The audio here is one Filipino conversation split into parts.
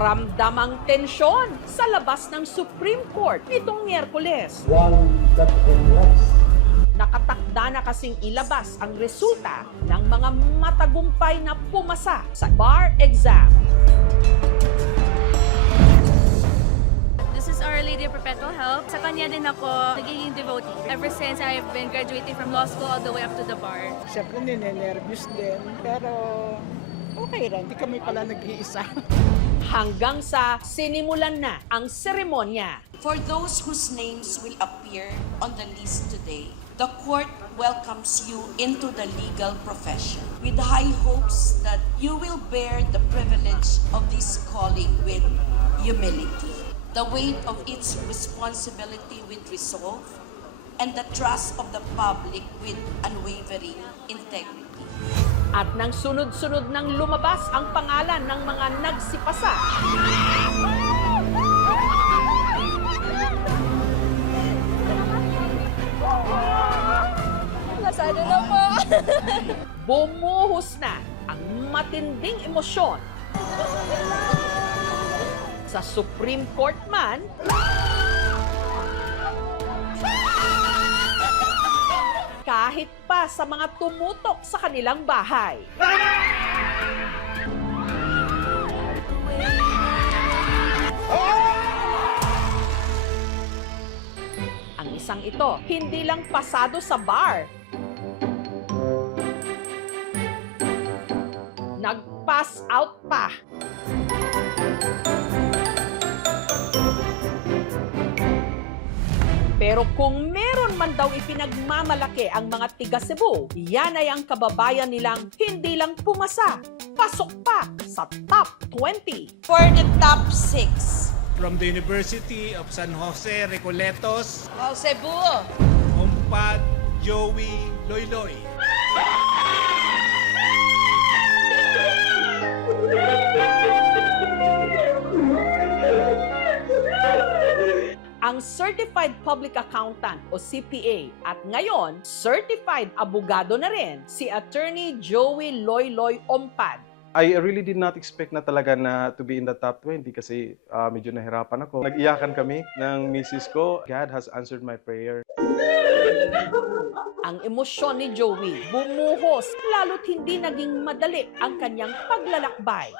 Ramdam ang tensyon sa labas ng Supreme Court nitong Miyerkules. One that enlights. Nakatakda na kasing ilabas ang resulta ng mga matagumpay na pumasa sa bar exam. This is Our Lady of Perpetual Help. Sa kanya din ako nagiging devotee ever since I've been graduating from law school all the way up to the bar. Siyempre ninenervyos din, pero okay lang, di kami pala nag-iisa. Hanggang sa sinimulan na ang seremonya. For those whose names will appear on the list today, the court welcomes you into the legal profession with high hopes that you will bear the privilege of this calling with humility, the weight of its responsibility with resolve, and the trust of the public with unwavering integrity. At nang sunod-sunod nang lumabas ang pangalan ng mga nagsipasa, Nasado na po! bumuhos na ang matinding emosyon. Sa Supreme Court man, kahit pa sa mga tumutok sa kanilang bahay. Ang isang ito, hindi lang pasado sa bar. Nag-pass out pa. Pero kung meron man daw ipinagmamalaki ang mga tiga Cebu, yan ay ang kababayan nilang hindi lang pumasa, pasok pa sa top 20. For the top 6, From the University of San Jose, Recoletos, Cebu, Ompad Joey Loyloy. Ang Certified Public Accountant o CPA at ngayon, Certified Abogado na rin si Attorney Joey Loyloy Ompad. I really did not expect na talaga na to be in the top 20 kasi medyo nahirapan ako. Nag-iyakan kami ng misis ko. God has answered my prayer. Ang emosyon ni Joey bumuhos lalo't hindi naging madali ang kanyang paglalakbay.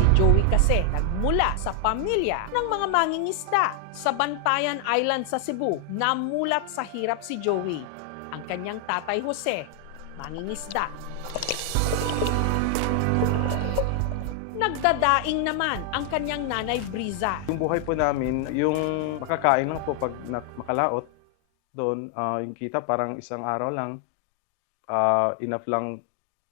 Si Joey kasi nagmula sa pamilya ng mga mangingisda sa Bantayan Island sa Cebu. Namulat sa hirap si Joey. Ang kanyang tatay Jose, mangingisda. Nagdadaing naman ang kanyang nanay Briza. Yung buhay po namin, yung makakain lang po pag makalaot doon, yung kita parang isang araw lang, enough lang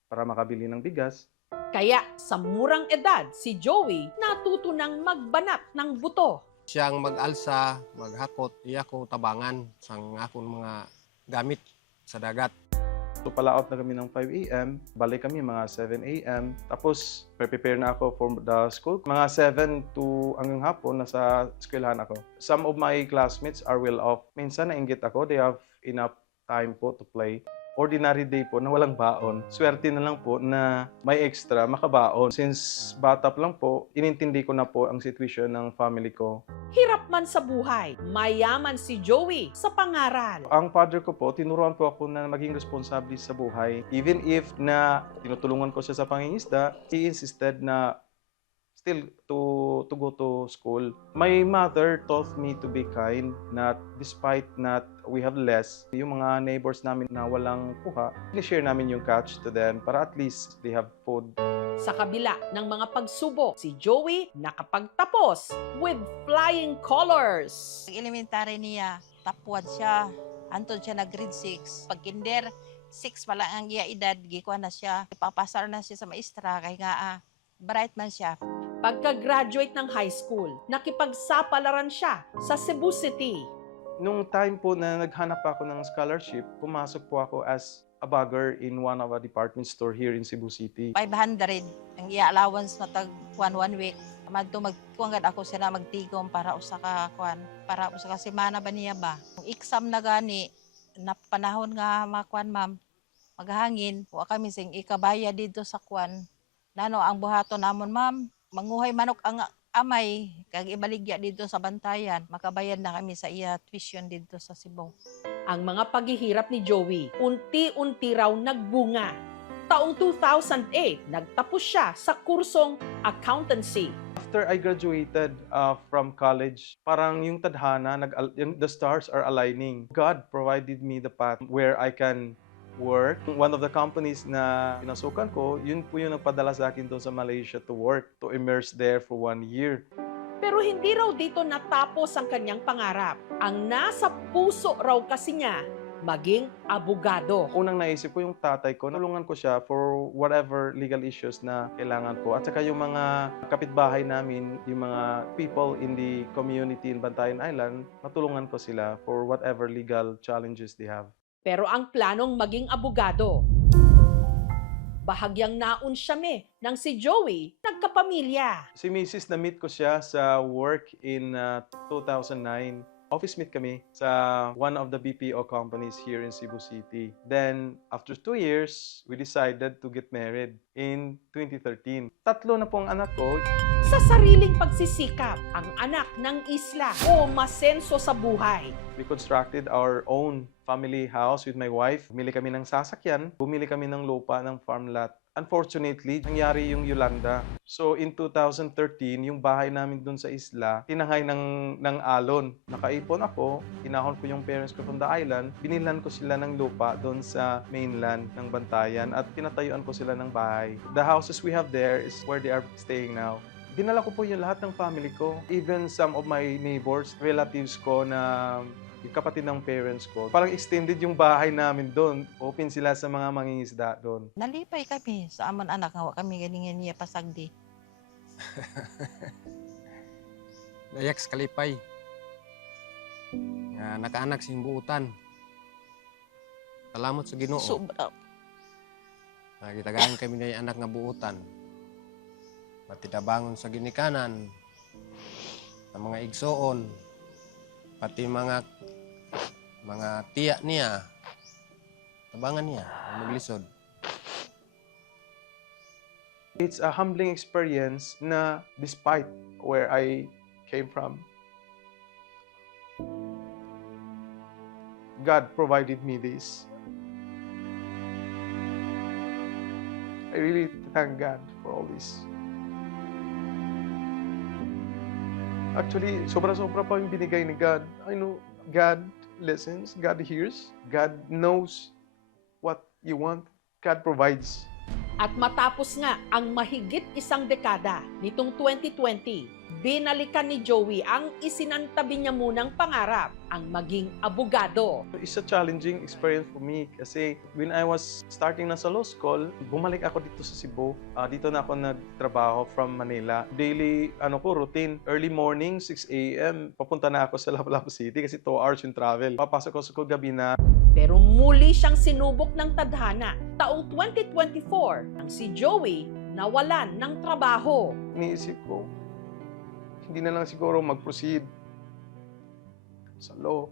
para makabili ng bigas. Kaya sa murang edad, si Joey natuto ng magbanat ng buto. Siyang mag-alsa, maghakot, iya ko tabangan sang akong mga gamit sa dagat. So palaot na kami ng 5 a.m., balik kami mga 7 a.m. Tapos prepare na ako for the school. Mga 7 to hanggang hapon, nasa eskwelahan ako. Some of my classmates are well off. Minsan nainggit ako, they have enough time po to play. Ordinary day po na walang baon. Swerte na lang po na may extra makabaon. Since bata pa lang po, inintindi ko na po ang situation ng family ko. Hirap man sa buhay, mayaman si Joey sa pangaral. Ang father ko po, tinuruan po ako na maging responsable sa buhay. Even if na tinutulungan ko siya sa pangingisda, he insisted na still to go to school. My mother taught me to be kind, not despite not we have less. Yung mga neighbors namin na walang kuha, share namin yung catch to them para at least they have food. Sa kabila ng mga pagsubok, si Joey nakapagtapos with flying colors. Elementary niya, tapuan siya. Antod siya na grade 6. Pag kinder, 6 pa lang ang iya edad, gikuha na siya. Ipapasar na siya sa maestra, kaya nga bright man siya. Pagka-graduate ng high school, nakipagsapalaran siya sa Cebu City. Nung time po na naghanap ako ng scholarship, pumasok po ako as a bagger in one of a department store here in Cebu City. 500 ang iya allowance na tag 1 week. Madto magkuangad ako sila magtigom para usa ka kuan, para usa ka semana ba niya ba. Ang exam na gani na panahon nga makuan ma'am, maghangin wa kami sing ikabaya dito sa kuan. Nano ang buhaton namon ma'am, manguhay manok ang amay, kag ibaligya dito sa Bantayan, makabayad na kami sa iya tuition dito sa Cebu. Ang mga paghihirap ni Joey, unti-unti raw nagbunga. Taong 2008, nagtapos siya sa kursong accountancy. After I graduated from college, parang yung tadhana, the stars are aligning. God provided me the path where I can work. One of the companies na pinasukan ko, yun po yung nagpadala sa akin doon sa Malaysia to work, to immerse there for 1 year. Pero hindi raw dito natapos ang kanyang pangarap. Ang nasa puso raw kasi niya, maging abogado. Unang naisip ko yung tatay ko, tulungan ko siya for whatever legal issues na kailangan ko. At saka yung mga kapitbahay namin, yung mga people in the community in Bantayan Island, matulungan ko sila for whatever legal challenges they have. Pero ang planong maging abogado, bahagyang naun siya nang si Joey nagkapamilya. Si Mrs. na-meet ko siya sa work in 2009. Office meet kami sa one of the BPO companies here in Cebu City. Then, after 2 years, we decided to get married in 2013. 3 na pong anak ko. Sa sariling pagsisikap, ang anak ng isla o masenso sa buhay. We constructed our own family house with my wife. Bumili kami ng sasakyan, bumili kami ng lupa ng farm lot. Unfortunately, nangyari yung Yolanda. So in 2013, yung bahay namin dun sa isla, tinangay ng alon. Nakaipon ako, inahon ko yung parents ko from the island, binilhan ko sila ng lupa dun sa mainland ng Bantayan at pinatayuan ko sila ng bahay. The houses we have there is where they are staying now. Dinala ko po yung lahat ng family ko. Even some of my neighbors, relatives ko na yung kapatid ng parents ko. Parang extended yung bahay namin doon. Open sila sa mga mangingisda doon. Nalipay kami sa amon anak nga wa kami ganingan niya pasagdi. Dayak sa kalipay. Nga nakaanak sa himbuutan. Salamat sa Ginoo. Sobra. Nagitagaan kami ng anak nga buutan. Matitabangon sa ginikanan, ang mga igsoon, pati mga tiya niya, tabangan niya, maglisod. It's a humbling experience na despite where I came from, God provided me this. I really thank God for all this. Actually, sobra-sobra pa yung binigay ni God. I know God listens, God hears, God knows what you want, God provides. At matapos nga ang mahigit 1 dekada nitong 2020, binalikan ni Joey ang isinantabi niya munang pangarap, ang maging abogado. It's a challenging experience for me kasi when I was starting na sa law school, bumalik ako dito sa Cebu. Dito na ako nagtrabaho from Manila. Daily routine, early morning, 6 a.m. Papunta na ako sa Lapu-Lapu City kasi 2 hours yung travel. Papasok ko sa gabi na. Pero muli siyang sinubok ng tadhana. Taong 2024, ang si Joey nawalan ng trabaho. Iniisip ko, hindi na lang siguro mag-proceed sa law.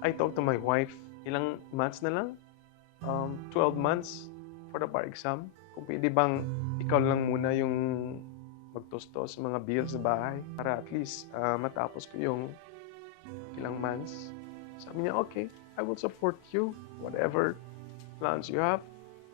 I talked to my wife, ilang months na lang? 12 months for the bar exam. Kung pwede bang ikaw lang muna yung magtustos sa mga bills sa bahay para at least matapos ko yung ilang months. Sabi niya, okay, I will support you, whatever plans you have,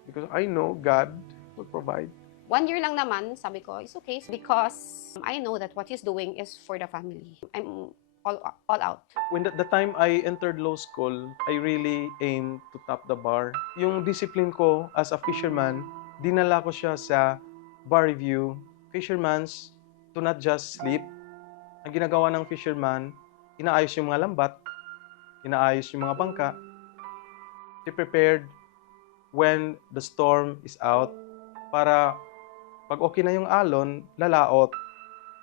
because I know God will provide. 1 year lang naman, sabi ko, it's okay because I know that what he's doing is for the family. I'm all out. When the time I entered law school, I really aimed to top the bar. Yung discipline ko as a fisherman, dinala ko siya sa bar review. Fishermans do not just sleep. Ang ginagawa ng fisherman, inaayos yung mga lambat, inaayos yung mga bangka. They prepared when the storm is out para pag okay na yung alon, lalaot.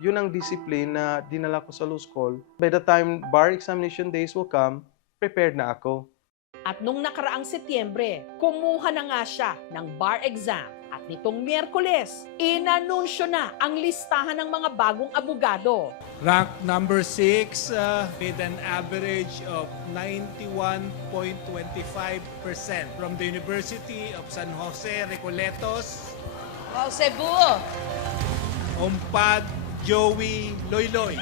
Yun ang discipline na dinala ko sa law school. By the time bar examination days will come, prepared na ako. At nung nakaraang Setyembre, kumuha na nga siya ng bar exam. At nitong Miyerkules, inanunsyo na ang listahan ng mga bagong abogado. Rank number 6 with an average of 91.25% from the University of San Jose, Recoletos. Wow, Cebu! Ompad Joey Loyloy.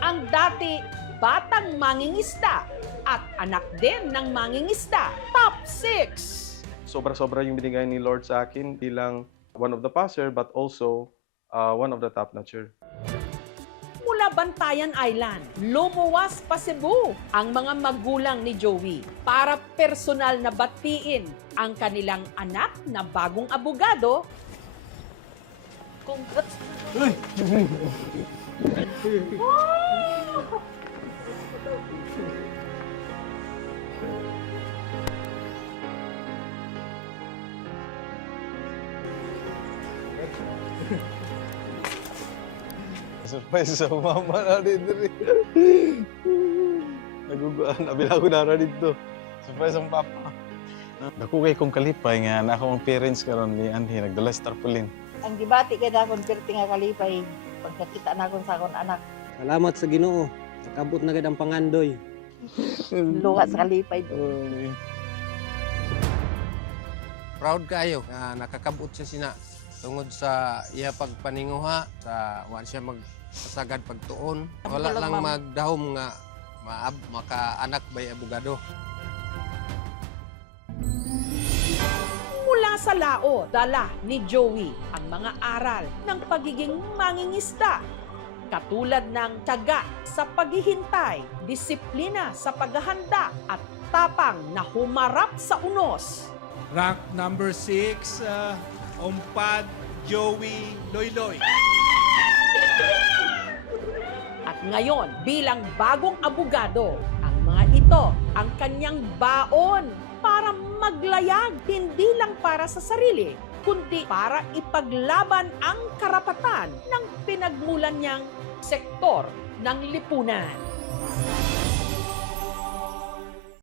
Ang dati batang mangingisda at anak din ng mangingisda, top 6. Sobra-sobra yung binigay ni Lord sa akin bilang one of the passer but also one of the top notcher. Mula Bantayan Island, lumuwas pa Cebu ang mga magulang ni Joey para personal na batiin ang kanilang anak na bagong abogado. Congrats! Surprise sa mama na dito. Naguguan, abila ko na dito. Surprise ang papa. Dako kay kong kalipay nga na akong parents karon ni Anhi nagdala sa tarpaulin. Ang gibati kay dakon perti nga kalipay pagkakita na akong sa akong anak. Salamat sa Ginoo. Nakabot na gid ang pangandoy. Luha sa kalipay. Proud kayo na nakakabot siya sina tungod sa iya pagpaninguha sa wa siya magpasagad pagtuon. Wala lang magdahom nga maka-anak bay abogado. Mula sa Lao, dala ni Joey ang mga aral ng pagiging mangingisda. Katulad ng tiyaga sa paghihintay, disiplina sa paghahanda at tapang na humarap sa unos. Rank number 6, Ompad Joey Loyloy. At ngayon, bilang bagong abogado, ang mga ito ang kanyang baon para maglayag, hindi lang para sa sarili, kundi para ipaglaban ang karapatan ng pinagmulan niyang sektor ng lipunan.